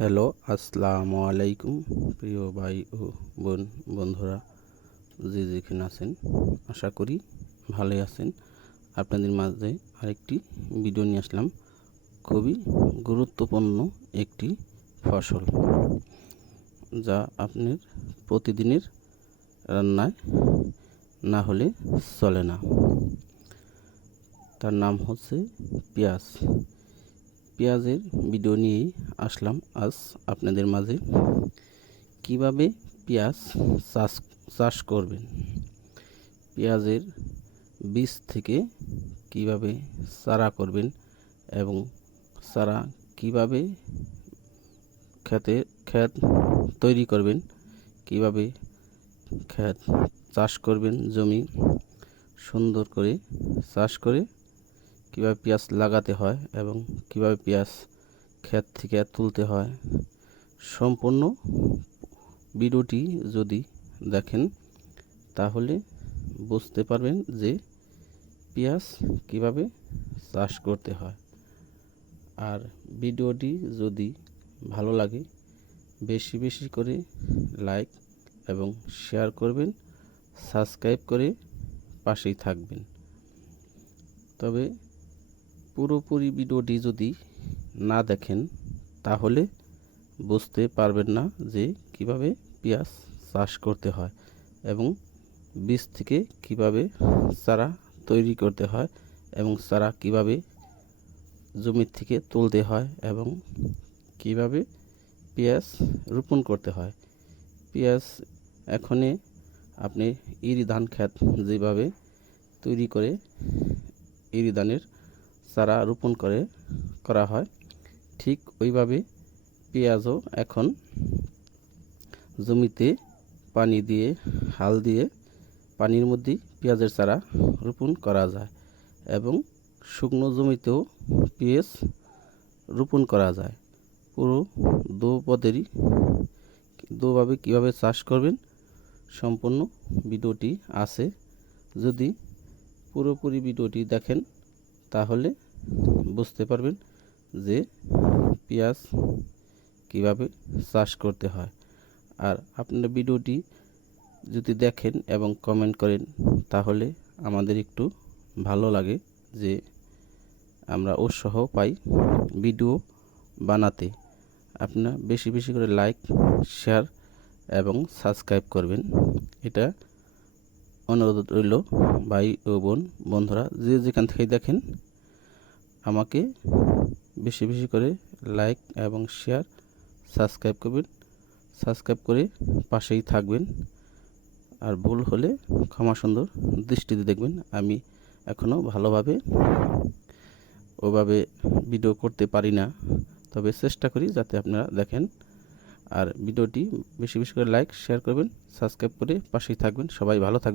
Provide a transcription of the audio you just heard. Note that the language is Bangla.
হ্যালো, আসসালামু আলাইকুম প্রিয় ভাই ও বোন বন্ধুরা যে যেখানে আছেন? আশা করি ভালোই আছেন। আপনাদের মাঝে আরেকটি ভিডিও নিয়ে আসলাম। খুবই গুরুত্বপূর্ণ একটি ফসল, যা আপনার প্রতিদিনের রান্নায় না হলে চলে না। তার নাম হচ্ছে পেঁয়াজ। পেঁয়াজের ভিডিও নিয়েই আসলাম আজ আপনাদের মাঝে। কীভাবে পেঁয়াজ চাষ চাষ করবেন? পেঁয়াজের বীজ থেকে কীভাবে চারা করবেন এবং চারা কীভাবে খেতে, ক্ষেত তৈরি করবেন? কীভাবে ক্ষেত চাষ করবেন? জমি সুন্দর করে চাষ করে কীভাবে পেঁয়াজ লাগাতে হয় এবং কীভাবে পেঁয়াজ ক্ষেত থেকে তুলতে হয়, সম্পূর্ণ ভিডিওটি যদি দেখেন, তাহলে বুঝতে পারবেন যে পেঁয়াজ কীভাবে চাষ করতে হয়। আর ভিডিওটি যদি ভালো লাগে, বেশি বেশি করে লাইক এবং শেয়ার করবেন, সাবস্ক্রাইব করে পাশেই থাকবেন। তবে পুরোপুরি ভিডিওটি যদি না দেখেন, তাহলে বুঝতে পারবেন না যে কীভাবে পেঁয়াজ চাষ করতে হয় এবং বীজ থেকে কীভাবে চারা তৈরি করতে হয় এবং চারা কীভাবে জমির থেকে তুলতে হয় এবং কীভাবে পেঁয়াজ রোপণ করতে হয়। পেঁয়াজ এখনে আপনি ইরি ধান ক্ষেত যেভাবে তৈরি করে ইরি ধানের চারা রোপণ করে, করা হয়। ঠিক ওইভাবে পেঁয়াজও এখন জমিতে পানি দিয়ে, হাল দিয়ে পানির মধ্যে পেঁয়াজের চারা রোপণ করা যায় এবং শুকনো জমিতেও পেঁয়াজ রোপণ করা যায়। পুরো দু পদেরই দুভাবে কীভাবে চাষ করবেন সম্পূর্ণ ভিডিওটি আছে। যদি পুরোপুরি ভিডিওটি দেখেন তাহলে বুঝতে পারবেন যে পেঁয়াজ কীভাবে চাষ করতে হয়। আর আপনার ভিডিওটি যদি দেখেন এবং কমেন্ট করেন, তাহলে আমাদের একটু ভালো লাগে যে আমরা উৎসাহ পাই ভিডিও বানাতে। আপনার বেশি বেশি করে লাইক শেয়ার এবং সাবস্ক্রাইব করবেন। এটা অনুরোধ রইল ভাই ও বোন, বন্ধুরা, যে যেখান থেকে দেখেন আমাকে বেশি বেশি করে লাইক এবং শেয়ার সাবস্ক্রাইব করবেন। সাবস্ক্রাইব করে পাশেই থাকবেন। আর ভুল হলে ক্ষমা সুন্দর দৃষ্টিতে দেখবেন। আমি এখনও ভালোভাবে ওভাবে ভিডিও করতে পারি না। তবে চেষ্টা করি যাতে আপনারা দেখেন। আর ভিডিওটি বেশি বেশি করে লাইক শেয়ার করবেন সাবস্ক্রাইব করে পাশেই থাকবেন। সবাই ভালো থাকবেন।